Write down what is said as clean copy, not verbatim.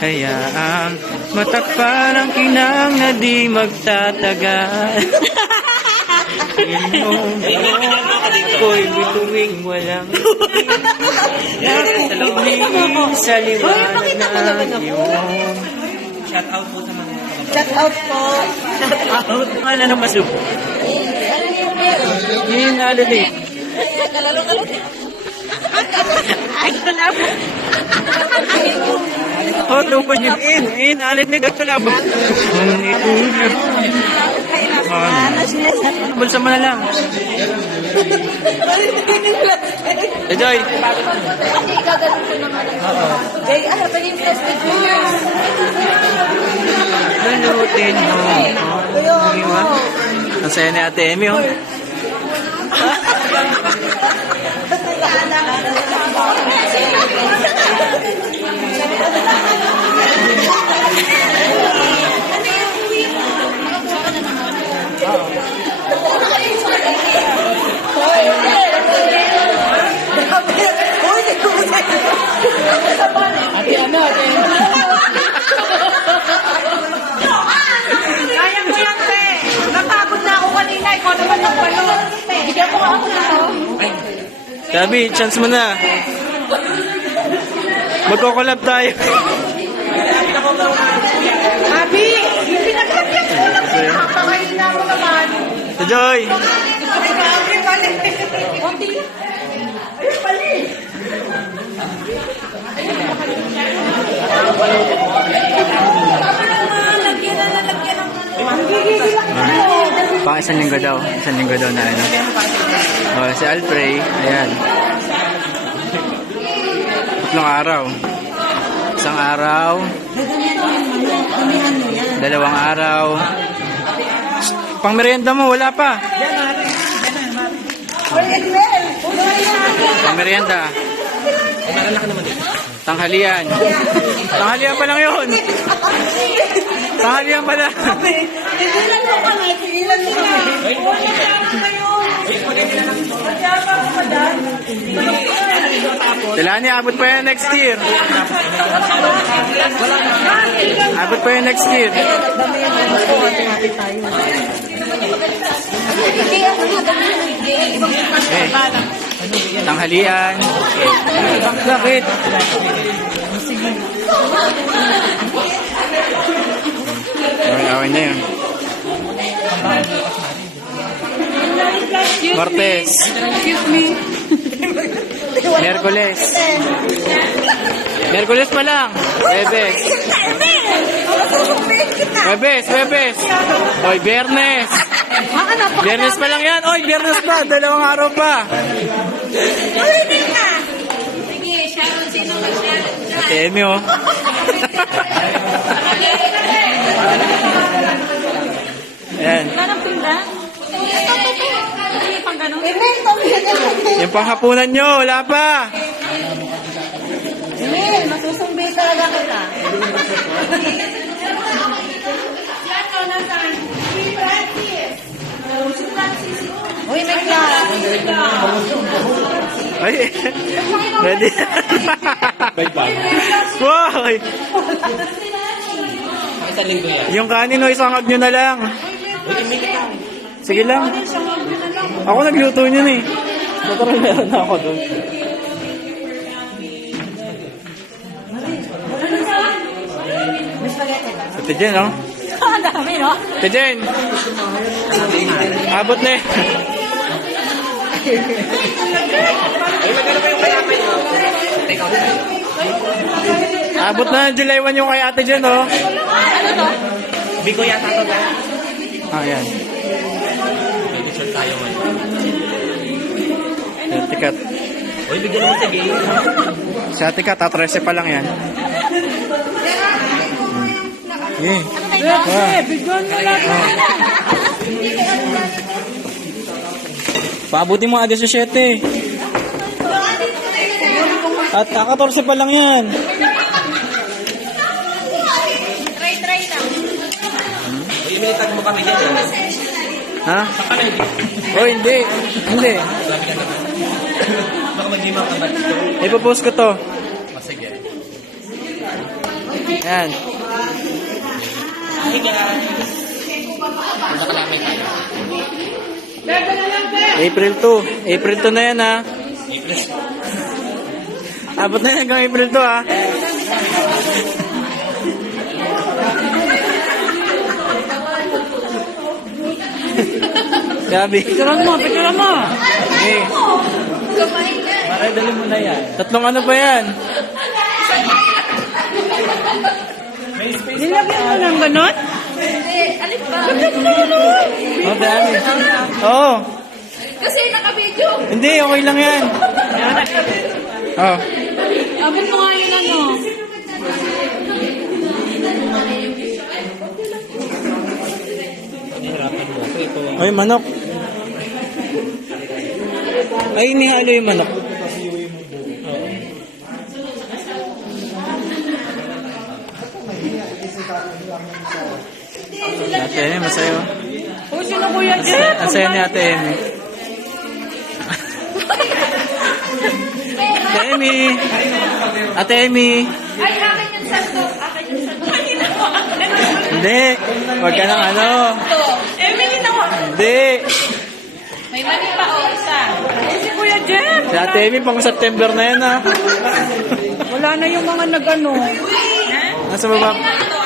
Kaya ang matakpan ang kinang na di magtatagal. Ko'y bituing walang nakukuling sa liwanag na iyong. Shout out po sa mga Shout out po. Shout out. Ano nang masuk? Yun na ulit. Ay, kalabo. Oh, tupad yun. In, alit na kalabo. Bulsa mo na lang. Joy. Jay, ano pa yung plastic yun? Lalutin mo. Ang saya ni Ate Emmy, oh. Kaya ko yan, te. Napagod na ako kanina. Ikaw naman ang palo. Bigyan ko ako na to. Gabi, chance mo na. Magko-collab tayo. Abi, pinagkakyan ko na. Napakain na ako naman. Sa Joy. Abi, pali. Konti. Ayun, pali. Pang isang linggo daw. Isang linggo daw na ano. Oh, si Alfred. Ayan. Tatlong araw. Isang araw. Dalawang araw. Pang merienda mo, wala pa. Pang merienda. Tanghalian. Tanghalian pa lang yun. Tanghalian pa lang. Ilan mo ka na? Ilan mo na? Wala na ngayon. Wala pa ako madan. Delani, abot pa yan next year. Abot pa yan next year. Eh, tanghalian. Bakit? Away na yun. Martes. Excuse me. Merkules. Merkules pa lang. Webes. Webes. Oy, Biyernes. Biyernes pa lang yan. Oy, Biyernes pa. Dalawang araw pa. Sige, Sharon, sino ka Sharon? Ate Emmy, oh. Ayan. Anong pinda? Pang ganun? Yung panghapunan nyo, wala pa. Emil, masusumbi talaga kita. Uy, may class. Ay, ready? Wow! isang linggo yan. Yung kanin o isangag nyo na lang. Sige lang. Ako nagluto nyo eh. Natural meron na ako doon. Ate Jen, no? Ang dami, no? Ate Jen! Abot na eh. Abot na July 1 yung kay Ate Jen, oh. Ano to? Bigo yata ito na. Ayan. May t-shirt tayo man. Ate Kat. Uy, bigyan naman sa game. Si Ate Kat, 13 pa lang yan. Eh. Bigyan mo lang. Paabuti mo agad sa 7. At 14 pa lang yan. Try lang. Uy, minitag mo kami dyan. Ha? Oh, hindi. Hindi. Baka mag-gym ka ba? Ipopost ko to. Sige. Yan. Punta ka namin tayo. April 2. April 2 na yan ha. April. Abot na yan hanggang April 2 ha. Gabi. Picturean mo. Okay. Para dali mo na yan. Tatlong ano pa yan? Nilagyan mo ng ganon? Oh, dami. Oo. Kasi naka-video. Hindi, okay lang yan. Oh. Abot mo nga yun ano. Ay, manok. Ay, inihalo yung manok. Ate Emi, masayo. O, sino Kuya Jeff? Ang saya ni Ate Emi. Ate Emi. Ate Emi. Ay, akin yung sandok. Akin yung sandok. Ay, ginawa. Hindi. Huwag ka ng ano. Ito. Eh, may ginawa. Hindi. May mali pa o isa. Eh, si Kuya Jeff. Si Ate Emi, pang September na yan ha. Wala na yung mga nagano. Nasa baba. Ito,